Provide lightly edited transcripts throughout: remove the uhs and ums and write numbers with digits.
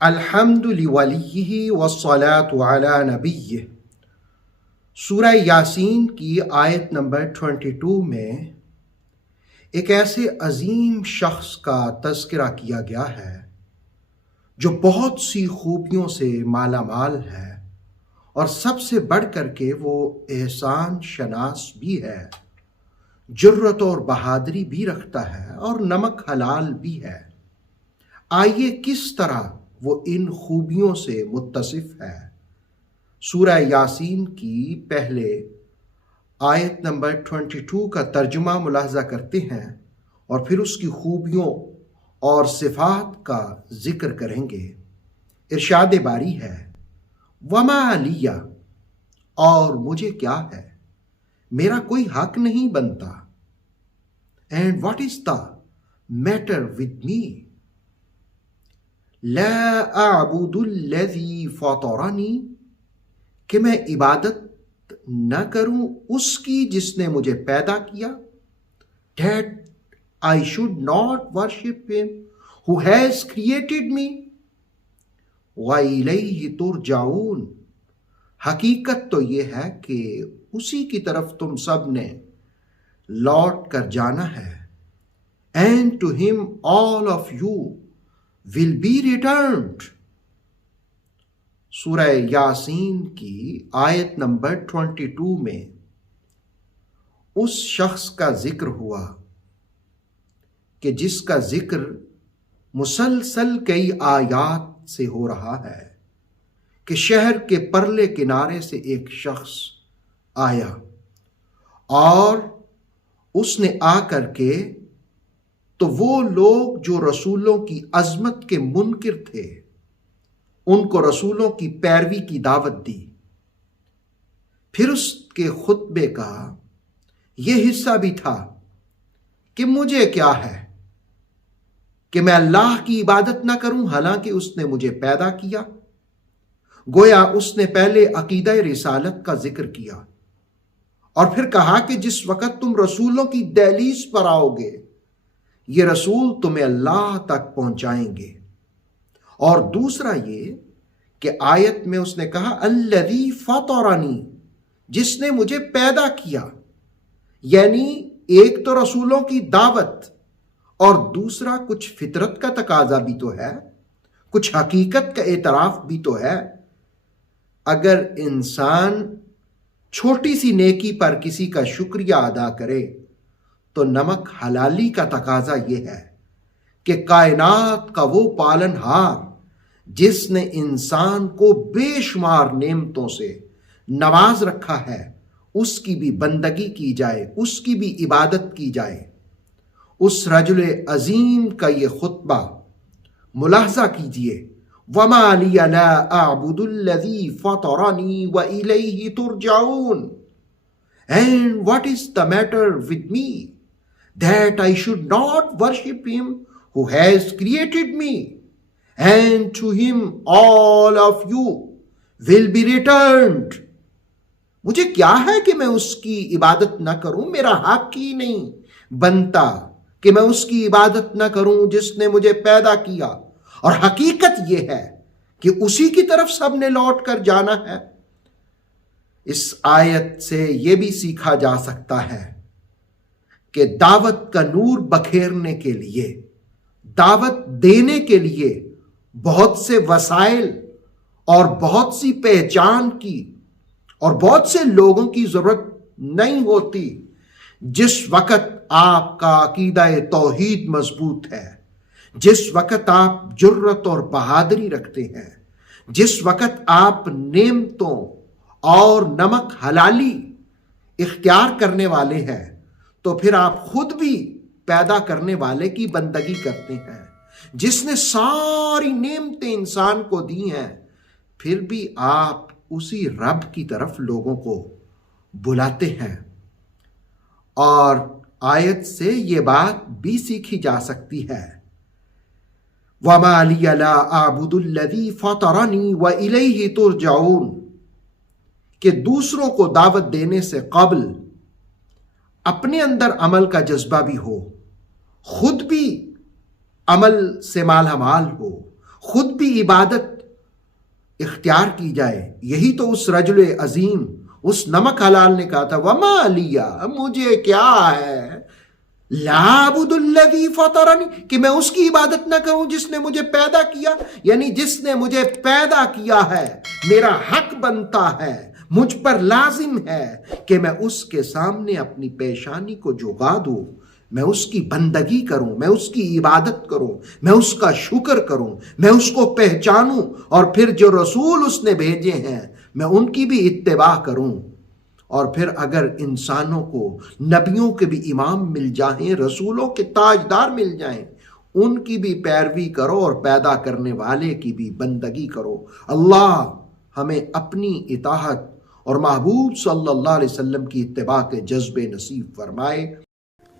الحمد لولیہ والصلاة علی نبیہ۔ سورہ یاسین کی آیت نمبر 22 میں ایک ایسے عظیم شخص کا تذکرہ کیا گیا ہے جو بہت سی خوبیوں سے مالا مال ہے اور سب سے بڑھ کر کے وہ احسان شناس بھی ہے، جرت اور بہادری بھی رکھتا ہے اور نمک حلال بھی ہے۔ آئیے کس طرح وہ ان خوبیوں سے متصف ہے۔ سورہ یاسین کی پہلے آیت نمبر 22 کا ترجمہ ملاحظہ کرتے ہیں اور پھر اس کی خوبیوں اور صفات کا ذکر کریں گے۔ ارشاد باری ہے، وما لیہ، اور مجھے کیا ہے، میرا کوئی حق نہیں بنتا۔ And what is the matter with me, لا اعبد الذی فطرنی، کہ میں عبادت نہ کروں اس کی جس نے مجھے پیدا کیا۔ That I should not worship him who has created me۔ وَإِلَيْهِ تُرْجَعُونَ، حقیقت تو یہ ہے کہ اسی کی طرف تم سب نے لوٹ کر جانا ہے۔ And to him all of you will be returned۔ سورہ یاسین کی آیت نمبر 22 میں اس شخص کا ذکر ہوا کہ جس کا ذکر مسلسل کئی آیات سے ہو رہا ہے، کہ شہر کے پرلے کنارے سے ایک شخص آیا اور اس نے آ کر کے تو وہ لوگ جو رسولوں کی عظمت کے منکر تھے ان کو رسولوں کی پیروی کی دعوت دی۔ پھر اس کے خطبے کا یہ حصہ بھی تھا کہ مجھے کیا ہے کہ میں اللہ کی عبادت نہ کروں حالانکہ اس نے مجھے پیدا کیا۔ گویا اس نے پہلے عقیدہ رسالت کا ذکر کیا اور پھر کہا کہ جس وقت تم رسولوں کی دہلیز پر آؤ گے یہ رسول تمہیں اللہ تک پہنچائیں گے۔ اور دوسرا یہ کہ آیت میں اس نے کہا الذی فطرنی، جس نے مجھے پیدا کیا، یعنی ایک تو رسولوں کی دعوت اور دوسرا کچھ فطرت کا تقاضا بھی تو ہے، کچھ حقیقت کا اعتراف بھی تو ہے۔ اگر انسان چھوٹی سی نیکی پر کسی کا شکریہ ادا کرے تو نمک حلالی کا تقاضا یہ ہے کہ کائنات کا وہ پالن ہار جس نے انسان کو بے شمار نعمتوں سے نواز رکھا ہے اس کی بھی بندگی کی جائے، اس کی بھی عبادت کی جائے۔ اس رجل عظیم کا یہ خطبہ ملاحظہ کیجئے، وَمَا لِيَ لَا أَعْبُدُ الَّذِي فَطَرَنِي وَإِلَيْهِ تُرْجَعُونَ۔ And what is the matter with me, that I should not worship him who has created me, and to him all of you will be returned۔ مجھے کیا ہے کہ میں اس کی عبادت نہ کروں، میرا حق ہی نہیں بنتا کہ میں اس کی عبادت نہ کروں جس نے مجھے پیدا کیا، اور حقیقت یہ ہے کہ اسی کی طرف سب نے لوٹ کر جانا ہے۔ اس آیت سے یہ بھی سیکھا جا سکتا ہے کہ دعوت کا نور بکھیرنے کے لیے، دعوت دینے کے لیے بہت سے وسائل اور بہت سی پہچان کی اور بہت سے لوگوں کی ضرورت نہیں ہوتی۔ جس وقت آپ کا عقیدہ توحید مضبوط ہے، جس وقت آپ جرت اور بہادری رکھتے ہیں، جس وقت آپ نعمتوں اور نمک حلالی اختیار کرنے والے ہیں، تو پھر آپ خود بھی پیدا کرنے والے کی بندگی کرتے ہیں جس نے ساری نعمتیں انسان کو دی ہیں۔ پھر بھی آپ اسی رب کی طرف لوگوں کو بلاتے ہیں۔ اور آیت سے یہ بات بھی سیکھی جا سکتی ہے، وَمَا لِيَ لَا أَعْبُدُ الَّذِي فَطَرَنِي وَإِلَيْهِ تُرْجَعُونَ، کہ دوسروں کو دعوت دینے سے قبل اپنے اندر عمل کا جذبہ بھی ہو، خود بھی عمل سے مالا مال ہو، خود بھی عبادت اختیار کی جائے. یہی تو اس رجل عظیم، اس نمک حلال نے کہا تھا وما لیا، مجھے کیا ہے، لا اعبد الذی فطرنی، کہ میں اس کی عبادت نہ کروں جس نے مجھے پیدا کیا. یعنی جس نے مجھے پیدا کیا ہے میرا حق بنتا ہے، مجھ پر لازم ہے کہ میں اس کے سامنے اپنی پیشانی کو جھکا دوں، میں اس کی بندگی کروں، میں اس کی عبادت کروں، میں اس کا شکر کروں، میں اس کو پہچانوں، اور پھر جو رسول اس نے بھیجے ہیں میں ان کی بھی اتباع کروں. اور پھر اگر انسانوں کو نبیوں کے بھی امام مل جائیں، رسولوں کے تاجدار مل جائیں، ان کی بھی پیروی کرو اور پیدا کرنے والے کی بھی بندگی کرو. اللہ ہمیں اپنی اطاعت اور محبوب صلی اللہ علیہ وسلم کی اتباع کے جذبے نصیب فرمائے.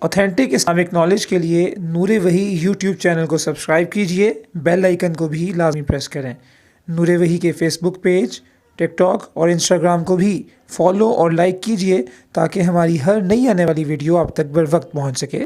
اوتھینٹک اسلامک نالج کے لیے نور وحی یوٹیوب چینل کو سبسکرائب کیجئے، بیل آئیکن کو بھی لازمی پریس کریں. نور وحی کے فیس بک پیج، ٹک ٹاک اور انسٹاگرام کو بھی فالو اور لائک کیجئے تاکہ ہماری ہر نئی آنے والی ویڈیو آپ تک بر وقت پہنچ سکے.